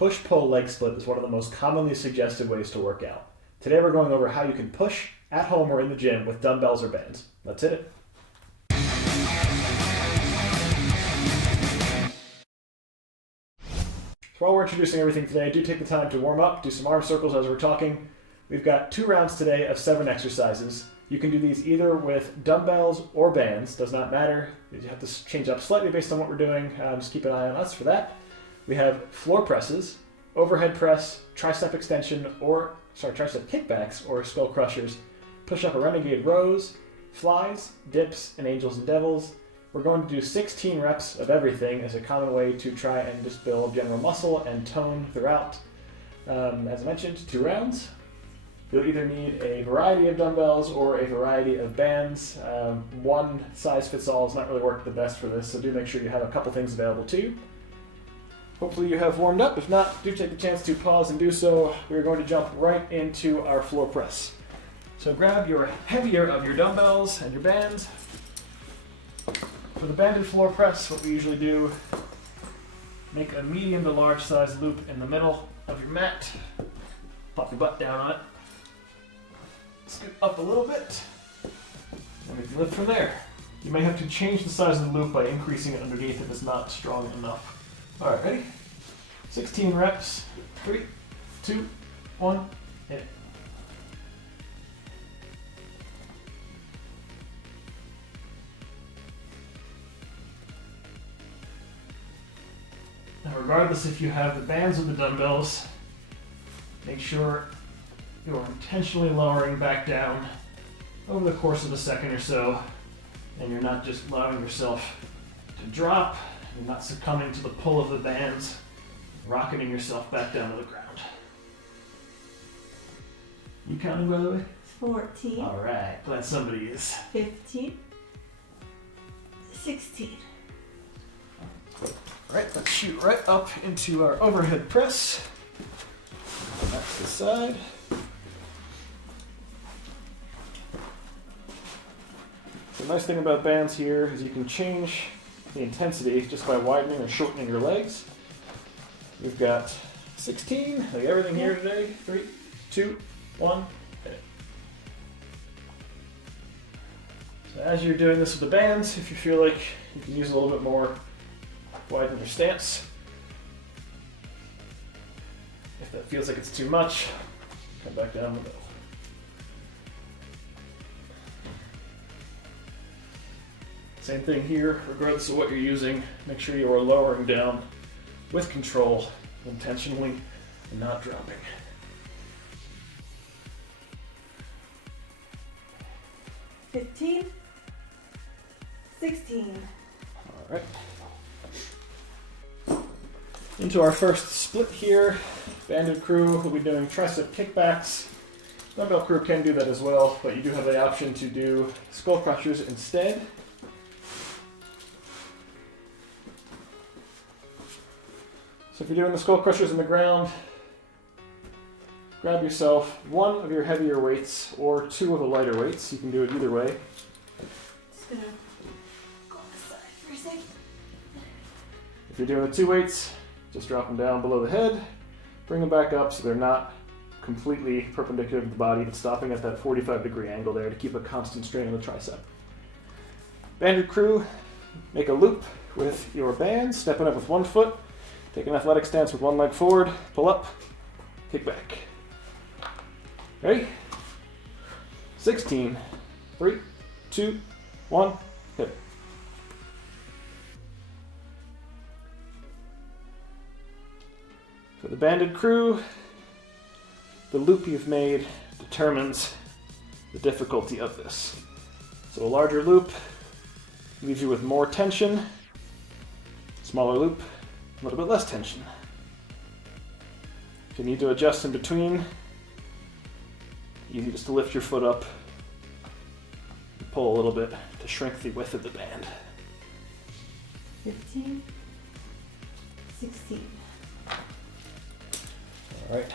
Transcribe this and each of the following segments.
push-pull leg split is one of the most commonly suggested ways to work out. Today we're going over how you can push at home or in the gym with dumbbells or bands. Let's hit it. So while we're introducing everything today, do take the time to warm up, do some arm circles as we're talking. We've got 2 rounds today of 7 exercises. You can do these either with dumbbells or bands, does not matter. You have to change up slightly based on what we're doing. Just keep an eye on us for that. We have floor presses, overhead press, tricep extension, tricep kickbacks or skull crushers, push up a Renegade rows, flies, dips, and angels and devils. We're going to do 16 reps of everything as a common way to try and just build general muscle and tone throughout. As I mentioned, 2 rounds. You'll either need a variety of dumbbells or a variety of bands. One size fits all is not really working the best for this, so do make sure you have a couple things available too. Hopefully you have warmed up. If not, do take the chance to pause and do so. We're going to jump right into our floor press. So grab your heavier of your dumbbells and your bands. For the banded floor press, what we usually do, make a medium to large size loop in the middle of your mat. Pop your butt down on it. Scoot up a little bit, and we can lift from there. You may have to change the size of the loop by increasing it underneath if it's not strong enough. All right, ready? 16 reps. 3, 2, 1, hit it. Now, regardless if you have the bands or the dumbbells, make sure you're intentionally lowering back down over the course of a second or so, and you're not just allowing yourself to drop. You're not succumbing to the pull of the bands, rocketing yourself back down to the ground. You counting, by the way? 14. All right, glad somebody is. 15. 16. All right, let's shoot right up into our overhead press. That's the side. The nice thing about bands here is you can change the intensity just by widening or shortening your legs. We've got 16, like everything here today. 3, 2, 1, hit it. So as you're doing this with the bands, if you feel like you can use a little bit more, widen your stance. If that feels like it's too much, come back down the middle. Same thing here, regardless of what you're using, make sure you are lowering down with control, intentionally, and not dropping. $15, 16. All right. Into our first split here. Banded crew will be doing tricep kickbacks. Dumbbell crew can do that as well, but you do have the option to do skull crushers instead. So if you're doing the skull crushers in the ground, grab yourself one of your heavier weights or 2 of the lighter weights. You can do it either way. Just gonna go on the side for a second. If you're doing the 2 weights, just drop them down below the head, bring them back up so they're not completely perpendicular to the body, but stopping at that 45-degree angle there to keep a constant strain on the tricep. Banded crew, make a loop with your bands, stepping up with 1 foot, take an athletic stance with 1 leg forward, pull up, kick back. Ready? 16, 3, 2, 1, hit it. For the banded crew, the loop you've made determines the difficulty of this. So a larger loop leaves you with more tension, smaller loop, a little bit less tension. If you need to adjust in between, easy just to lift your foot up and pull a little bit to shrink the width of the band. 15, 16. All right.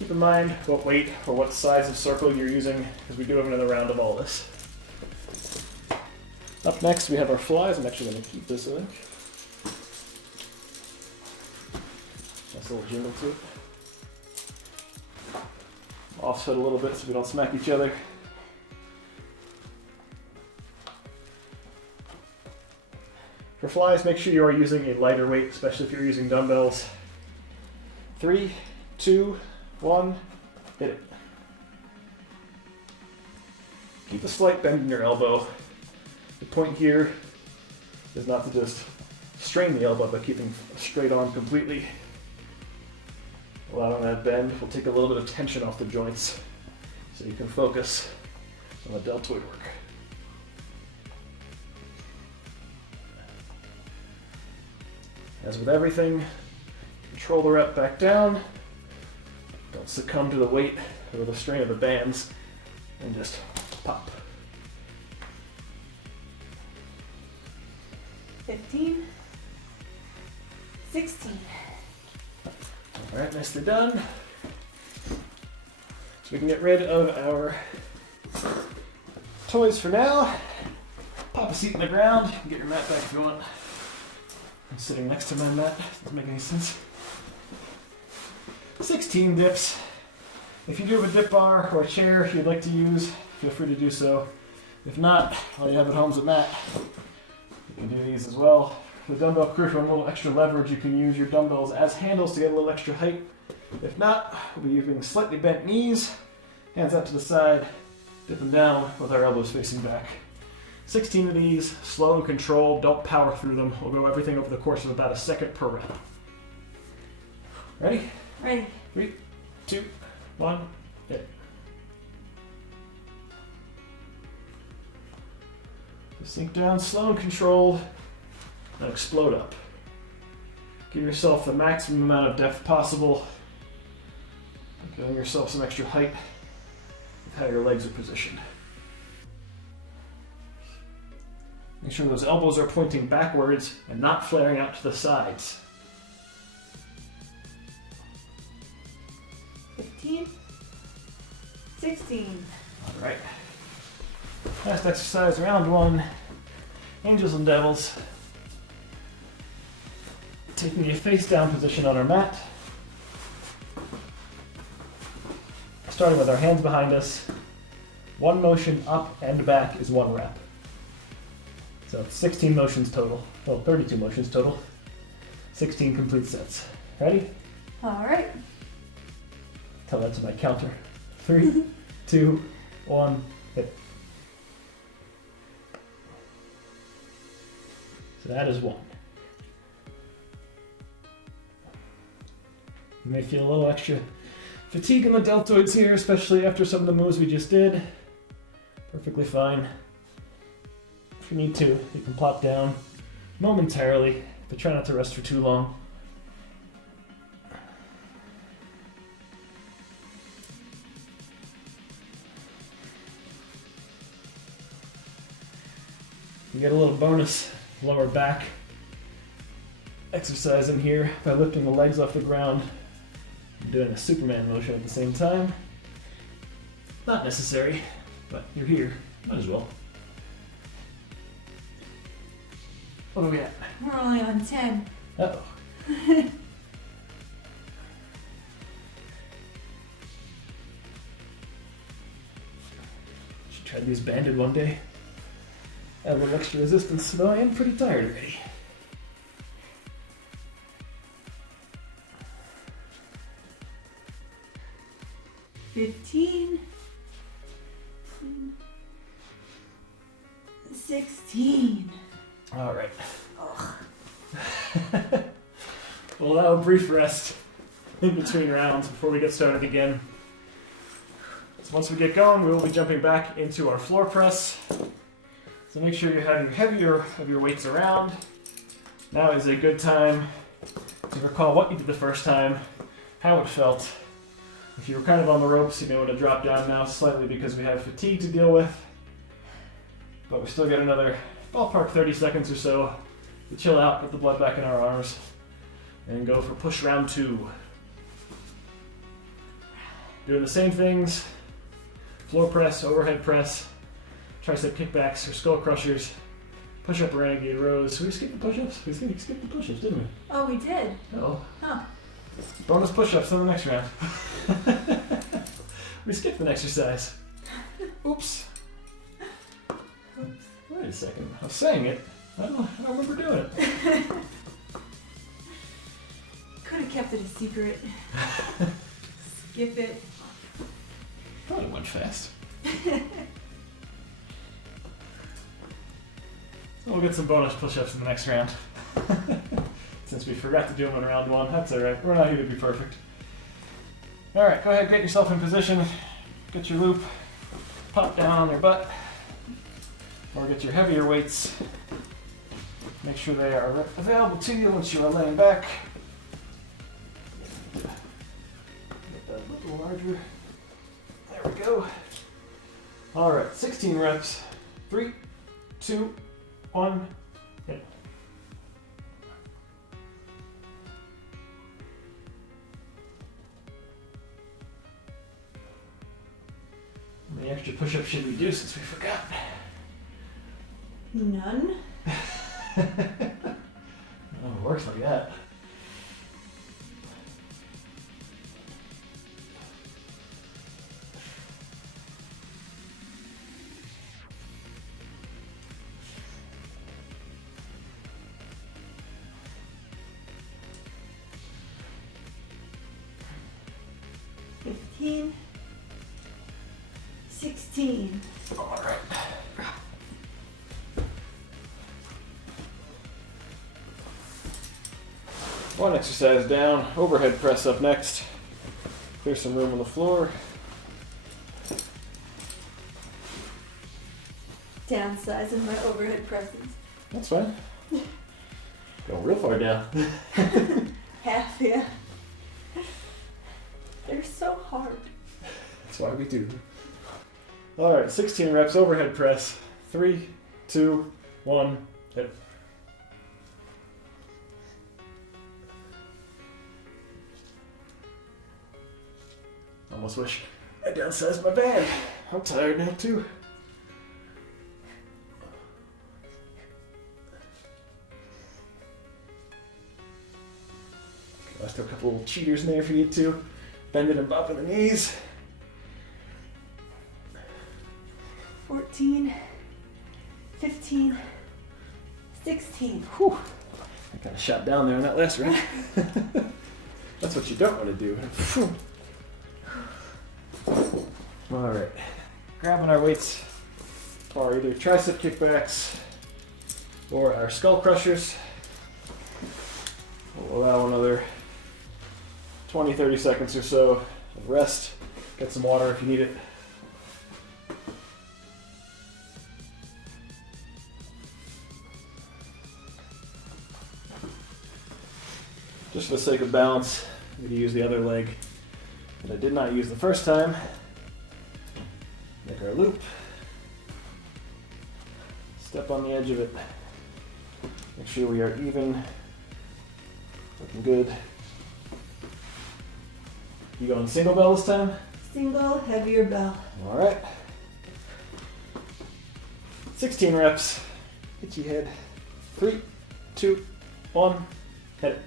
Keep in mind what weight or what size of circle you're using, because we do have another round of all this. Up next, we have our flies. I'm actually going to keep this, I think. Nice little jingle to it. Offset a little bit so we don't smack each other. For flies, make sure you are using a lighter weight, especially if you're using dumbbells. 3, 2, 1, hit it. Keep a slight bend in your elbow. The point here is not to just strain the elbow, but keeping a straight arm completely. Allowing that bend will take a little bit of tension off the joints so you can focus on the deltoid work. As with everything, control the rep back down. Don't succumb to the weight or the strain of the bands, and just pop. 15, 16. All right, nicely done. So we can get rid of our toys for now. Pop a seat in the ground. You can get your mat back if you want. I'm sitting next to my mat. Doesn't make any sense. 16 dips. If you do have a dip bar or a chair you'd like to use, feel free to do so. If not, all you have at home is a mat. You can do these as well. For the dumbbell crew, for a little extra leverage, you can use your dumbbells as handles to get a little extra height. If not, we'll be using slightly bent knees, hands out to the side, dip them down with our elbows facing back. 16 of these, slow and controlled, don't power through them. We'll go everything over the course of about a second per rep. Ready? Ready. 3, 2, 1, hit. Sink down, slow and controlled, and explode up. Give yourself the maximum amount of depth possible, giving yourself some extra height with how your legs are positioned. Make sure those elbows are pointing backwards and not flaring out to the sides. 15, 16. All right. Last exercise, round 1, angels and devils. Taking a face down position on our mat. Starting with our hands behind us. One motion up and back is 1 rep. So it's 16 motions total. Well, 32 motions total. 16 complete sets. Ready? All right. Tell that to my counter. 3, 2, 1, hit. So that is 1. You may feel a little extra fatigue in the deltoids here, especially after some of the moves we just did. Perfectly fine. If you need to, you can plop down momentarily, but try not to rest for too long. You get a little bonus lower back exercise in here by lifting the legs off the ground and doing a Superman motion at the same time. Not necessary, but you're here, might as well. What are we at? We're only on 10. Uh-oh. Should try these banded one day. Add a little extra resistance, though I am pretty tired already. $15, 16. All right. Ugh. We'll allow a brief rest in between rounds before we get started again. So once we get going, we will be jumping back into our floor press. So make sure you have your heavier of your weights around. Now is a good time to recall what you did the first time, how it felt. If you were kind of on the ropes, you may want to drop down now slightly because we have fatigue to deal with. But we still got another ballpark 30 seconds or so to chill out, get the blood back in our arms, and go for push round 2. Doing the same things, floor press, overhead press, tricep kickbacks or skull crushers, push-up renegade rows. We skipped the push-ups? We skipped the push-ups, didn't we? Oh, we did. Uh-oh. Huh. Bonus push-ups in the next round. We skipped an exercise. Oops. Wait a second. I was saying it. I don't remember doing it. Could have kept it a secret. Skip it. Probably went fast. So we'll get some bonus push-ups in the next round. Since we forgot to do them in round one, that's alright. We're not here to be perfect. Alright, go ahead, get yourself in position. Get your loop. Pop down on your butt. Or get your heavier weights. Make sure they are available to you once you are laying back. Get that a little larger. There we go. Alright, 16 reps. 3, 2, 1, hit. How many extra push-ups should we do since we forgot? None. Oh, it works like that. $15, $16. All right. One exercise down, overhead press up next. Clear some room on the floor. Downsizing my overhead presses. That's fine. Going real far down. Half, yeah. They're so hard. That's why we do. All right, 16 reps, overhead press. 3, 2, 1, hit. Almost wish I downsized my band. I'm tired now too. Okay, let's throw a couple little cheaters in there for you too. Bending and bopping the knees. 14, 15, 16. Whew. I got a shot down there on that last rep. That's what you don't want to do. All right, grabbing our weights are either tricep kickbacks or our skull crushers. We'll allow another 20-30 seconds or so of rest. Get some water if you need it. Just for the sake of balance, I'm going to use the other leg that I did not use the first time. Make our loop. Step on the edge of it. Make sure we are even. Looking good. You going single bell this time? Single, heavier bell. All right. 16 reps. Itchy head. 3, 2, 1, hit it.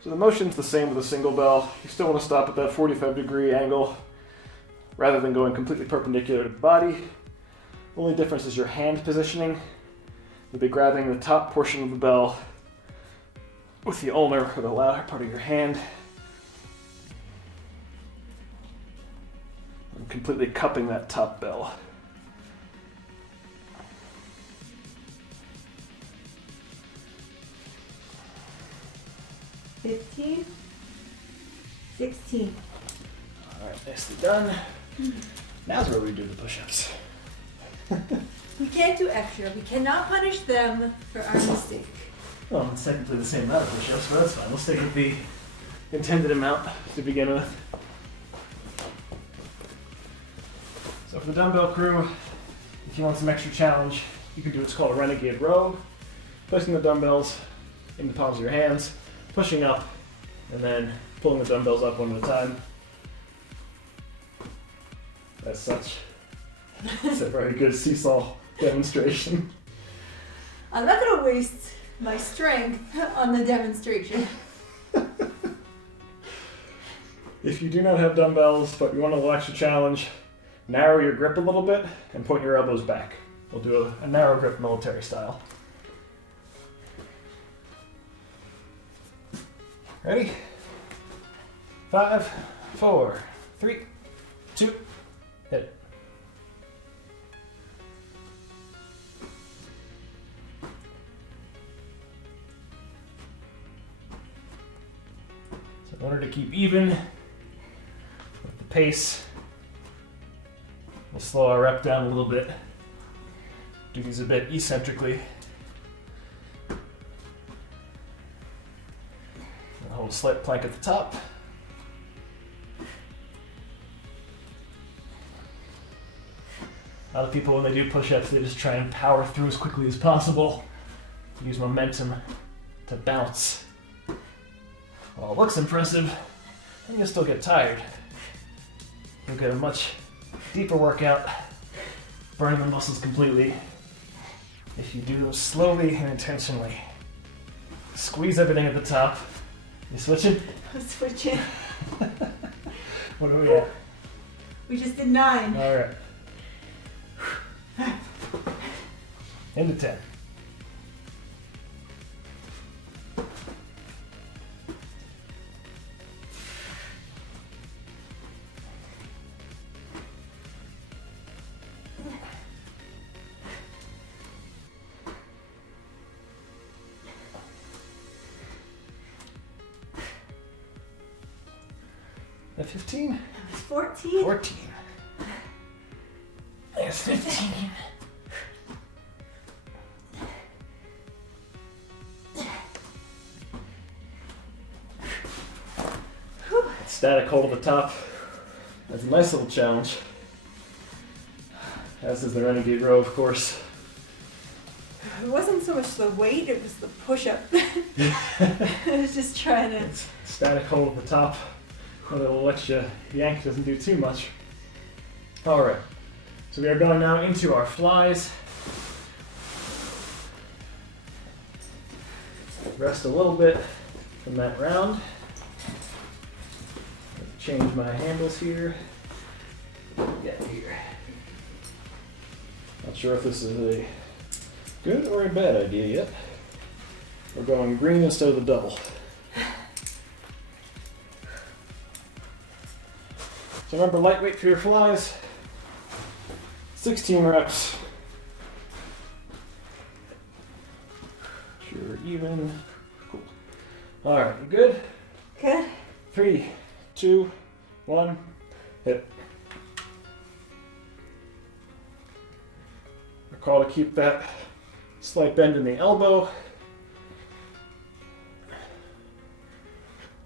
So the motion's the same with a single bell. You still want to stop at that 45-degree angle rather than going completely perpendicular to the body. Only difference is your hand positioning. You'll be grabbing the top portion of the bell with the ulnar or the latter part of your hand and completely cupping that top bell. $15, $16. All right, nicely done. Now's where we do the push-ups. We can't do extra. We cannot punish them for our mistake. Well, it's technically the same amount of push-ups, but that's fine. We'll stick with the intended amount to begin with. So for the dumbbell crew, if you want some extra challenge, you can do what's called a Renegade row. Placing the dumbbells in the palms of your hands, pushing up, and then pulling the dumbbells up one at a time. As such. It's a very good seesaw demonstration. I'm not going to waste my strength on the demonstration. If you do not have dumbbells, but you want a little extra challenge, narrow your grip a little bit and point your elbows back. We'll do a narrow grip military style. Ready? 5, 4, 3, 2, hit it. So in order to keep even with the pace, we'll slow our rep down a little bit. Do these a bit eccentrically. And hold a slight plank at the top. A lot of people, when they do push-ups, they just try and power through as quickly as possible. Use momentum to bounce. While it looks impressive, and you'll still get tired. You'll get a much deeper workout, burning the muscles completely, if you do them slowly and intentionally. Squeeze everything at the top. You switching? I'm switching. What are we at? We just did 9. All right. Into 10. At 15? That was 14. 14. There's 15. Static hold at the top. That's a nice little challenge. As is the Renegade row, of course. It wasn't so much the weight, it was the push-up. I was just trying to... It's static hold at the top. A little extra yank doesn't do too much. Alright, so we are going now into our flies. Rest a little bit from that round. Change my handles here. Get here. Not sure if this is a good or a bad idea yet. We're going green instead of the double. So remember, lightweight for your flies. 16 reps. Sure, even. Cool. All right, you good? Good. 3, 2, 1, hit. Recall to keep that slight bend in the elbow.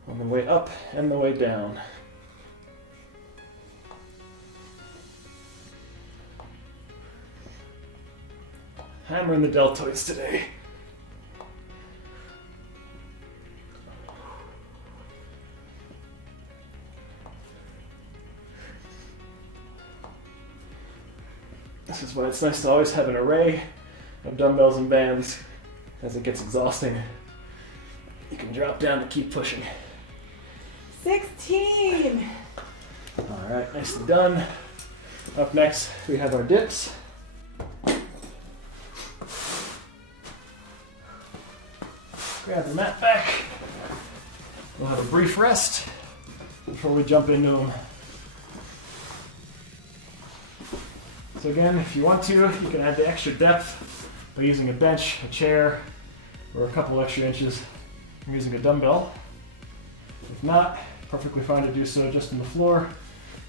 On the way up and the way down. Hammering the deltoids today. This is why it's nice to always have an array of dumbbells and bands. As it gets exhausting, you can drop down to keep pushing. 16! Alright, nicely done. Up next, we have our dips. Grab the mat back. We'll have a brief rest before we jump into them. So again, if you want to, you can add the extra depth by using a bench, a chair, or a couple extra inches from using a dumbbell. If not, perfectly fine to do so just on the floor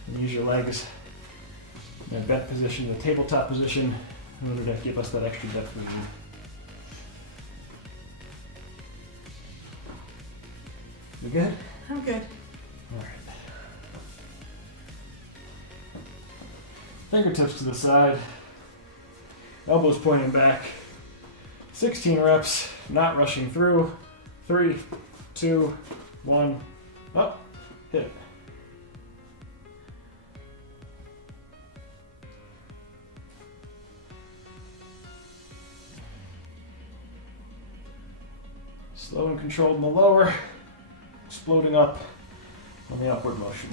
and use your legs in a bent position, the tabletop position, in order to give us that extra depth we need. You good? I'm good. Alright. Fingertips to the side. Elbows pointing back. 16 reps, not rushing through. 3, 2, 1, up, hit it. Slow and controlled in the lower, exploding up on the upward motion.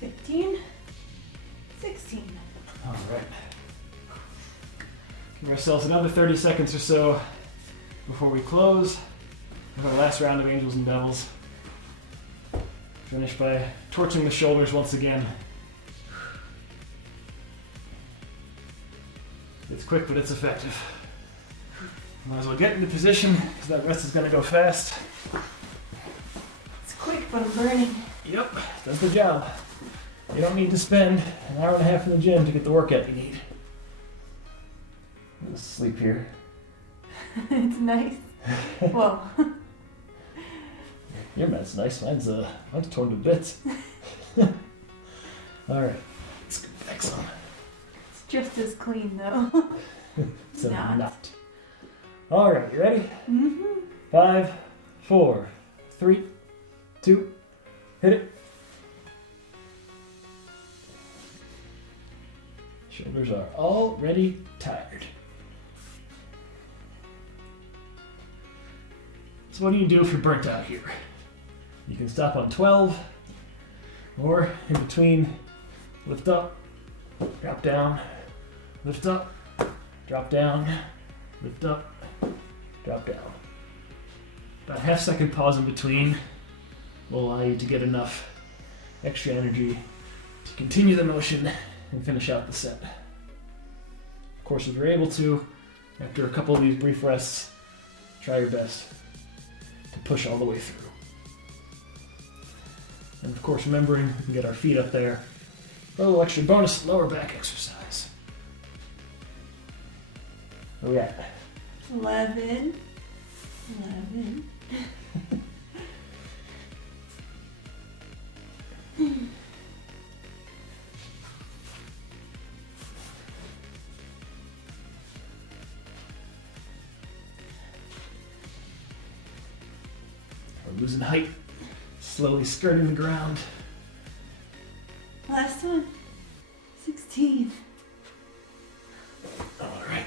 $15, $16. All right. Give ourselves another 30 seconds or so before we close with our last round of angels and devils. Finish by torching the shoulders once again. It's quick, but it's effective. Might as well get into position because that rest is going to go fast. It's quick, but I'm burning. Yep, does the job. You don't need to spend an hour and a half in the gym to get the workout you need. I'm gonna sleep here. It's nice. Well, Your bed's nice. Mine's torn to bits. All right, let's get back some. it's just as clean though. It's a Not. nut. All right, you ready? Mm-hmm. 5, 4, 3, 2, hit it. Shoulders are already tired. So what do you do if you're burnt out here? You can stop on 12, or in between, lift up, drop down, lift up, drop down, lift up, drop down. About a half-second pause in between will allow you to get enough extra energy to continue the motion and finish out the set. Of course, if you're able to, after a couple of these brief rests, try your best to push all the way through. And of course, remembering we can get our feet up there for a little extra bonus lower back exercise. Where we at? 11. We're losing height, slowly skirting the ground. Last one. 16. All right.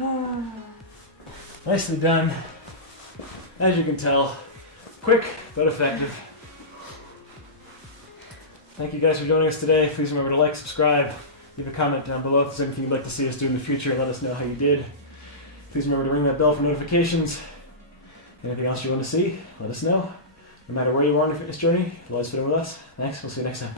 Oh. Nicely done. As you can tell, quick but effective. Thank you guys for joining us today. Please remember to like, subscribe, leave a comment down below if there's anything you'd like to see us do in the future, and let us know how you did. Please remember to ring that bell for notifications. Anything else you want to see, let us know. No matter where you are on your fitness journey, you'll always fit in with us. Thanks, we'll see you next time.